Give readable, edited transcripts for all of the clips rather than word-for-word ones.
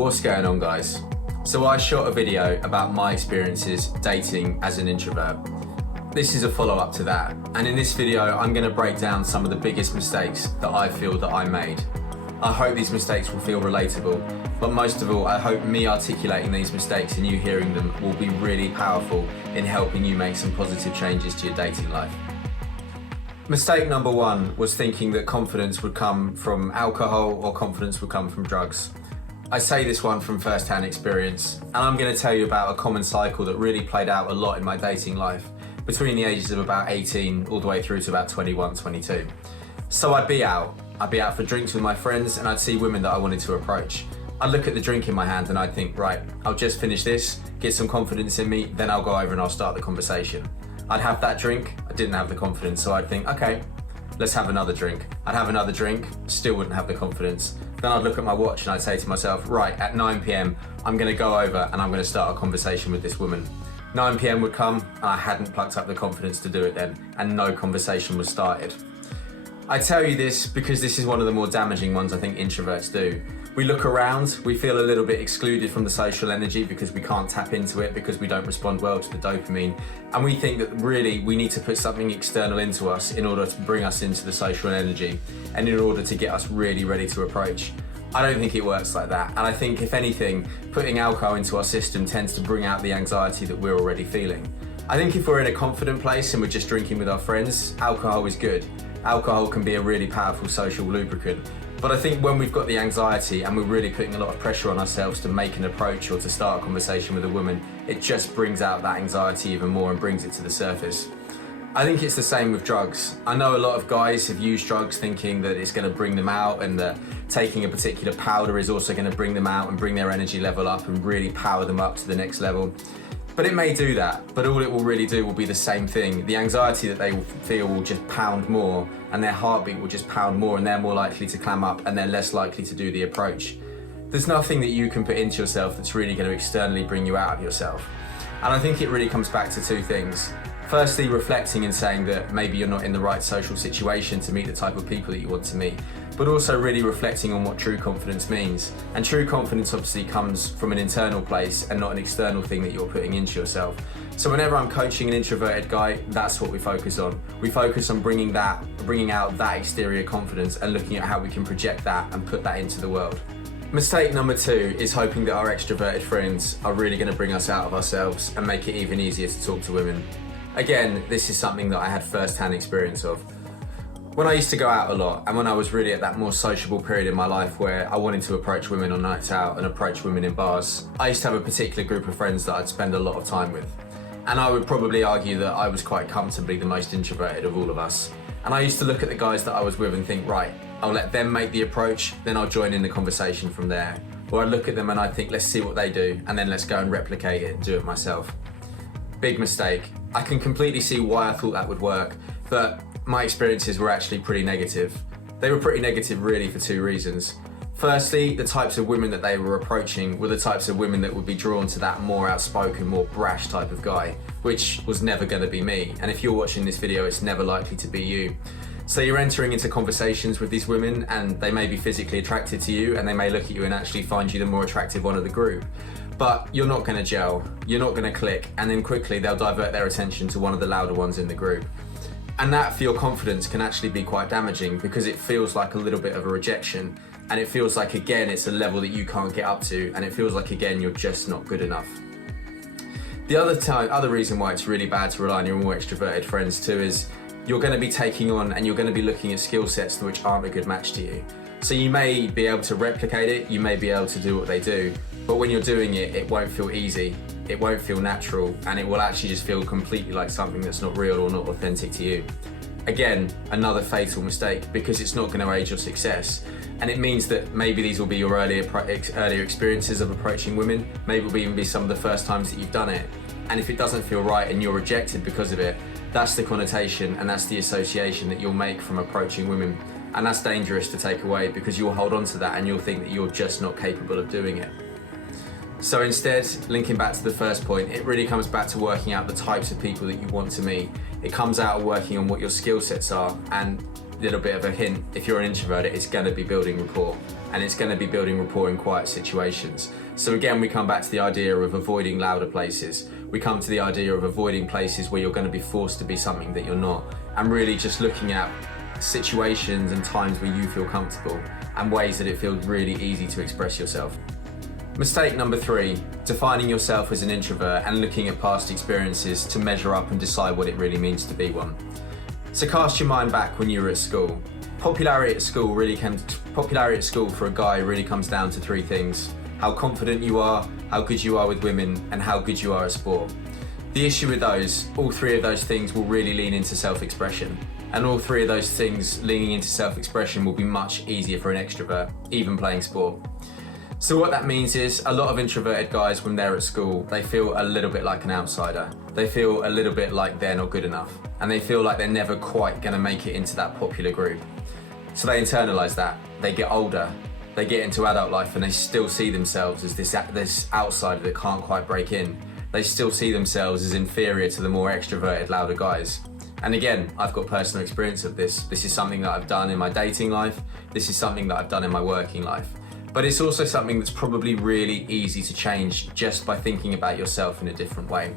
What's going on, guys? So I shot a video about my experiences dating as an introvert. This is a follow-up to that, and in this video I'm going to break down some of the biggest mistakes that I feel that I made. I hope these mistakes will feel relatable, but most of all I hope me articulating these mistakes and you hearing them will be really powerful in helping you make some positive changes to your dating life. Mistake number one was thinking that confidence would come from alcohol or confidence would come from drugs. I say this one from first-hand experience, and I'm going to tell you about a common cycle that really played out a lot in my dating life between the ages of about 18 all the way through to about 21, 22. So I'd be out for drinks with my friends, and I'd see women that I wanted to approach. I'd look at the drink in my hand and I'd think, right, I'll just finish this, get some confidence in me, then I'll go over and I'll start the conversation. I'd have that drink, I didn't have the confidence, so I'd think, okay, let's have another drink. I'd have another drink, still wouldn't have the confidence. Then I'd look at my watch and I'd say to myself, right, at 9 p.m, I'm gonna go over and I'm gonna start a conversation with this woman. 9 p.m. would come and I hadn't plucked up the confidence to do it then, and no conversation was started. I tell you this because this is one of the more damaging ones I think introverts do. We look around, we feel a little bit excluded from the social energy because we can't tap into it, because we don't respond well to the dopamine, and we think that really we need to put something external into us in order to bring us into the social energy and in order to get us really ready to approach. I don't think it works like that, and I think if anything, putting alcohol into our system tends to bring out the anxiety that we're already feeling. I think if we're in a confident place and we're just drinking with our friends, alcohol is good. Alcohol can be a really powerful social lubricant. But I think when we've got the anxiety and we're really putting a lot of pressure on ourselves to make an approach or to start a conversation with a woman, it just brings out that anxiety even more and brings it to the surface. I think it's the same with drugs. I know a lot of guys have used drugs thinking that it's going to bring them out, and that taking a particular powder is also going to bring them out and bring their energy level up and really power them up to the next level. But it may do that, but all it will really do will be the same thing. The anxiety that they will feel will just pound more, and their heartbeat will just pound more, and they're more likely to clam up and they're less likely to do the approach. There's nothing that you can put into yourself that's really going to externally bring you out of yourself. And I think it really comes back to two things. Firstly, reflecting and saying that maybe you're not in the right social situation to meet the type of people that you want to meet, but also really reflecting on what true confidence means. And true confidence obviously comes from an internal place and not an external thing that you're putting into yourself. So whenever I'm coaching an introverted guy, that's what we focus on. We focus on bringing out that exterior confidence and looking at how we can project that and put that into the world. Mistake number two is hoping that our extroverted friends are really going to bring us out of ourselves and make it even easier to talk to women. Again, this is something that I had first-hand experience of. When I used to go out a lot, and when I was really at that more sociable period in my life where I wanted to approach women on nights out and approach women in bars, I used to have a particular group of friends that I'd spend a lot of time with. And I would probably argue that I was quite comfortably the most introverted of all of us. And I used to look at the guys that I was with and think, right, I'll let them make the approach, then I'll join in the conversation from there. Or I'd look at them and I'd think, let's see what they do, and then let's go and replicate it and do it myself. Big mistake. I can completely see why I thought that would work, but my experiences were actually pretty negative. They were pretty negative really for two reasons. Firstly, the types of women that they were approaching were the types of women that would be drawn to that more outspoken, more brash type of guy, which was never going to be me. And if you're watching this video, it's never likely to be you. So you're entering into conversations with these women, and they may be physically attracted to you, and they may look at you and actually find you the more attractive one of the group. But you're not going to gel, you're not going to click, and then quickly they'll divert their attention to one of the louder ones in the group. And that for your confidence can actually be quite damaging, because it feels like a little bit of a rejection, and it feels like again it's a level that you can't get up to, and it feels like again you're just not good enough. The other reason why it's really bad to rely on your more extroverted friends too is you're going to be taking on and you're going to be looking at skill sets which aren't a good match to you. So you may be able to replicate it, you may be able to do what they do, but when you're doing it, it won't feel easy, it won't feel natural, and it will actually just feel completely like something that's not real or not authentic to you. Again, another fatal mistake, because it's not going to aid your success. And it means that maybe these will be your earlier experiences of approaching women, maybe it will even be some of the first times that you've done it. And if it doesn't feel right and you're rejected because of it, that's the connotation and that's the association that you'll make from approaching women. And that's dangerous to take away, because you'll hold on to that and you'll think that you're just not capable of doing it. So instead, linking back to the first point, it really comes back to working out the types of people that you want to meet. It comes out of working on what your skill sets are, and little bit of a hint, if you're an introvert, it's going to be building rapport, and it's going to be building rapport in quiet situations. So again, we come back to the idea of avoiding louder places. We come to the idea of avoiding places where you're going to be forced to be something that you're not, and really just looking at situations and times where you feel comfortable and ways that it feels really easy to express yourself. Mistake number 3, defining yourself as an introvert and looking at past experiences to measure up and decide what it really means to be one. So cast your mind back when you were at school. Popularity at school for a guy really comes down to 3 things: how confident you are, how good you are with women, and how good you are at sport. The issue with all 3 of those things will really lean into self-expression. And all 3 of those things leaning into self-expression will be much easier for an extrovert, even playing sport. So what that means is a lot of introverted guys, when they're at school, they feel a little bit like an outsider. They feel a little bit like they're not good enough, and they feel like they're never quite going to make it into that popular group. So they internalize that. They get older, they get into adult life, and they still see themselves as this outsider that can't quite break in. They still see themselves as inferior to the more extroverted, louder guys. And again, I've got personal experience of this. This is something that I've done in my dating life. This is something that I've done in my working life. But it's also something that's probably really easy to change just by thinking about yourself in a different way.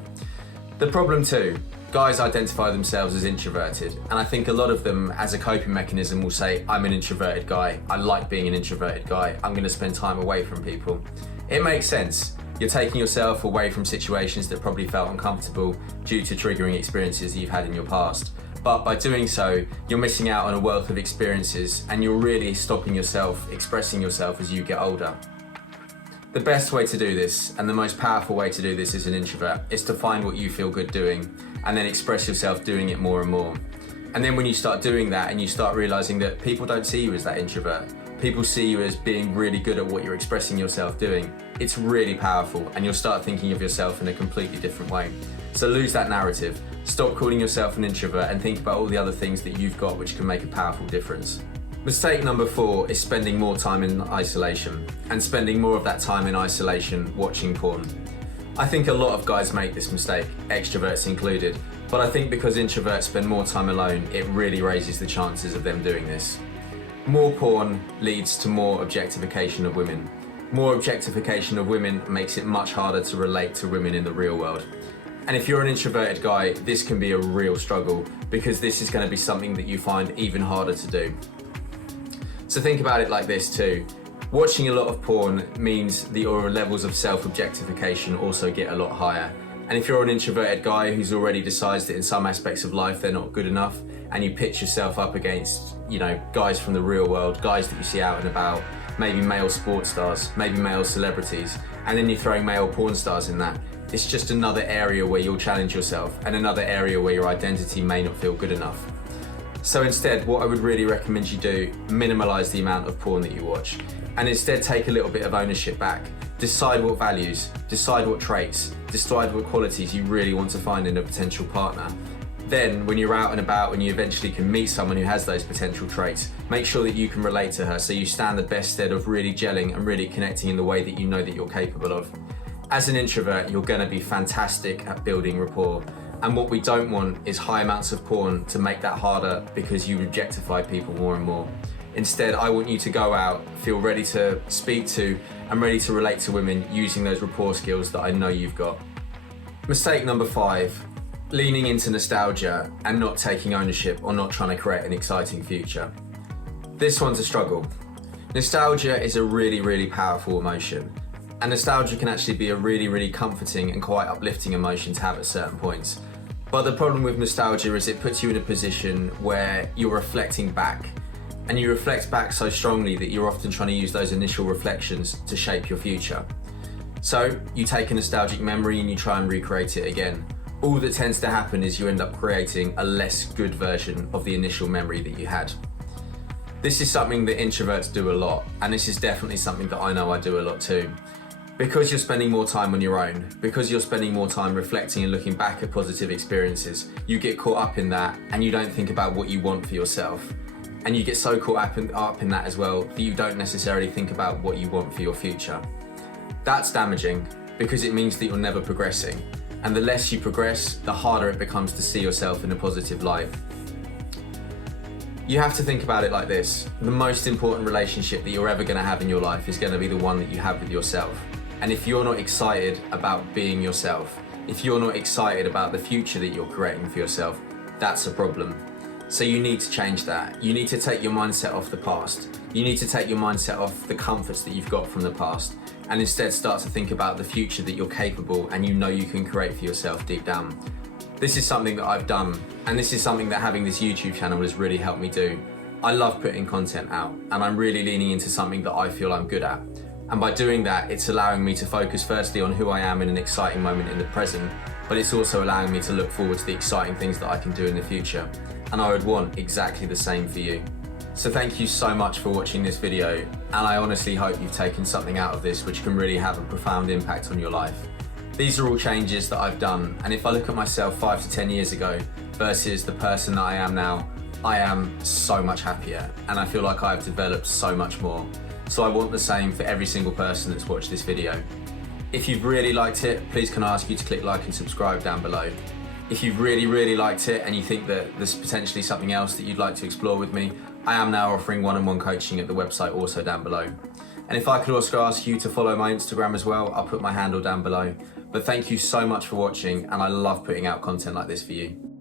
The problem too, guys identify themselves as introverted, and I think a lot of them, as a coping mechanism, will say, I'm an introverted guy, I like being an introverted guy, I'm going to spend time away from people. It makes sense. You're taking yourself away from situations that probably felt uncomfortable due to triggering experiences that you've had in your past. But by doing so, you're missing out on a wealth of experiences, and you're really stopping yourself expressing yourself as you get older. The best way to do this, and the most powerful way to do this as an introvert, is to find what you feel good doing, and then express yourself doing it more and more. And then when you start doing that, and you start realizing that people don't see you as that introvert, people see you as being really good at what you're expressing yourself doing, it's really powerful, and you'll start thinking of yourself in a completely different way. So lose that narrative. Stop calling yourself an introvert and think about all the other things that you've got which can make a powerful difference. Mistake number 4 is spending more time in isolation, and spending more of that time in isolation watching porn. I think a lot of guys make this mistake, extroverts included, but I think because introverts spend more time alone, it really raises the chances of them doing this. More porn leads to more objectification of women. More objectification of women makes it much harder to relate to women in the real world. And if you're an introverted guy, this can be a real struggle, because this is going to be something that you find even harder to do. So think about it like this too. Watching a lot of porn means that your levels of self-objectification also get a lot higher. And if you're an introverted guy who's already decided that in some aspects of life they're not good enough, and you pitch yourself up against, guys from the real world, guys that you see out and about, maybe male sports stars, maybe male celebrities, and then you're throwing male porn stars in that, it's just another area where you'll challenge yourself, and another area where your identity may not feel good enough. So instead, what I would really recommend you do, minimalize the amount of porn that you watch, and instead take a little bit of ownership back. Decide what values, decide what traits, decide what qualities you really want to find in a potential partner. Then, when you're out and about and you eventually can meet someone who has those potential traits, make sure that you can relate to her so you stand the best stead of really gelling and really connecting in the way that you know that you're capable of. As an introvert, you're going to be fantastic at building rapport. And what we don't want is high amounts of porn to make that harder because you objectify people more and more. Instead, I want you to go out, feel ready to speak to and ready to relate to women using those rapport skills that I know you've got. Mistake number 5, leaning into nostalgia and not taking ownership or not trying to create an exciting future. This one's a struggle. Nostalgia is a really, really powerful emotion. And nostalgia can actually be a really, really comforting and quite uplifting emotion to have at certain points. But the problem with nostalgia is it puts you in a position where you're reflecting back. And you reflect back so strongly that you're often trying to use those initial reflections to shape your future. So you take a nostalgic memory and you try and recreate it again. All that tends to happen is you end up creating a less good version of the initial memory that you had. This is something that introverts do a lot, and this is definitely something that I know I do a lot too. Because you're spending more time on your own, because you're spending more time reflecting and looking back at positive experiences, you get caught up in that and you don't think about what you want for yourself. And you get so caught up in that as well that you don't necessarily think about what you want for your future. That's damaging because it means that you're never progressing. And the less you progress, the harder it becomes to see yourself in a positive light. You have to think about it like this. The most important relationship that you're ever going to have in your life is going to be the one that you have with yourself. And if you're not excited about being yourself, if you're not excited about the future that you're creating for yourself, that's a problem. So you need to change that. You need to take your mindset off the past. You need to take your mindset off the comforts that you've got from the past and instead start to think about the future that you're capable and you know you can create for yourself deep down. This is something that I've done, and this is something that having this YouTube channel has really helped me do. I love putting content out, and I'm really leaning into something that I feel I'm good at. And by doing that, it's allowing me to focus firstly on who I am in an exciting moment in the present, but it's also allowing me to look forward to the exciting things that I can do in the future. And I would want exactly the same for you. So thank you so much for watching this video, and I honestly hope you've taken something out of this which can really have a profound impact on your life. These are all changes that I've done, and if I look at myself 5 to 10 years ago versus the person that I am now, I am so much happier, and I feel like I've developed so much more. So I want the same for every single person that's watched this video. If you've really liked it, please can I ask you to click like and subscribe down below. If you've really liked it and you think that there's potentially something else that you'd like to explore with me, I am now offering one-on-one coaching at the website also down below. And if I could also ask you to follow my Instagram as well, I'll put my handle down below. But thank you so much for watching, and I love putting out content like this for you.